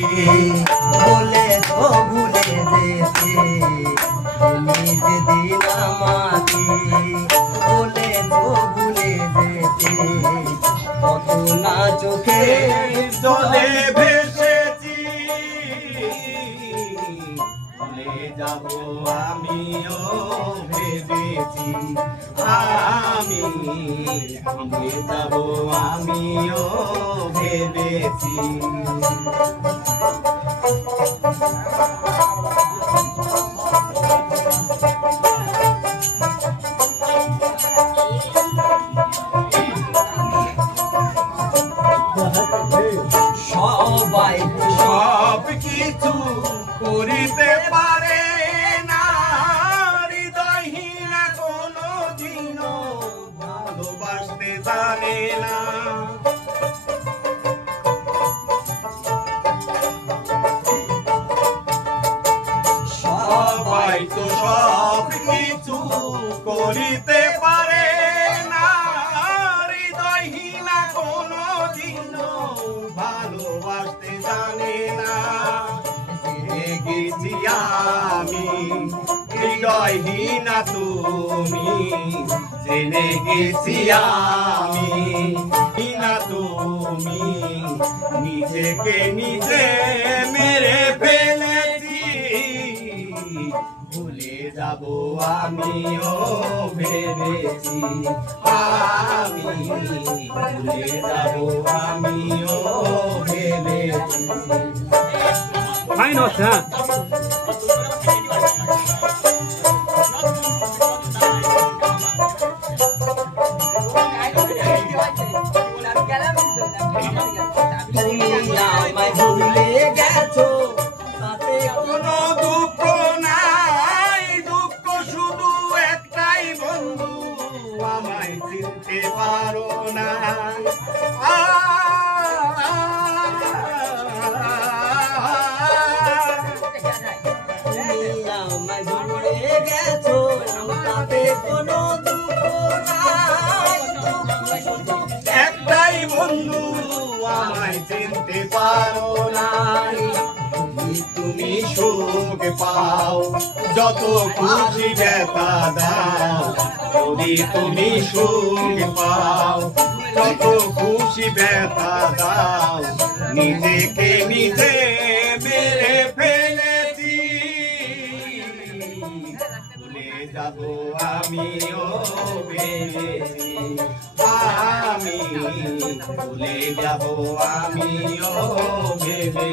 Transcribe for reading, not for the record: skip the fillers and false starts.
বলে তো ভুলে যেতে নিজ দিন আমাকে বলে তো ভুলে যেতে কত না চোখে জলে ভেসেছি ভুলে যাব আমিও ভেবেছি আমি ভুলে যাব আমিও ভেবেছি সবাই সব কিছু করিতে পারে না হৃদয়হীন কোনো দিনও ভালোবাসতে জানে না সবাই তো সব কিছু করিতে পারে না হৃদয়হীন কোনো দিনও ভালোবাসতে জানে না জেনে গেছি আমি হৃদয়হীনা তুমি জেনে গেছি আমি হীনা তুমি নিজেকে নিজে মেরে ফেলেছি ভুলে যাব আমিও ভেবেছি আমি ভুলে যাব আমিও ভেবেছি মাইনস হ্যাঁ আমায় ভুলে গেছো তাতে কোনো দুঃখ নাই দুঃখ শুধু একটাই বন্ধু আমায় চিনতে পারো না আমায় ভুলে গেছো তাতে কোনো দুঃখ নাই একটাই বন্ধু আমায় চিনতে পারো না তুমি সুখ পাও যত খুশি ব্যথা দাও যদি তুমি সুখ পাও যত খুশি ব্যথা দাও নিজেকে নিজে মেরে ফেলেছি ভুলে যাব আমিও ভেবেছি আমি ভুলে যাব আমিও ভেবে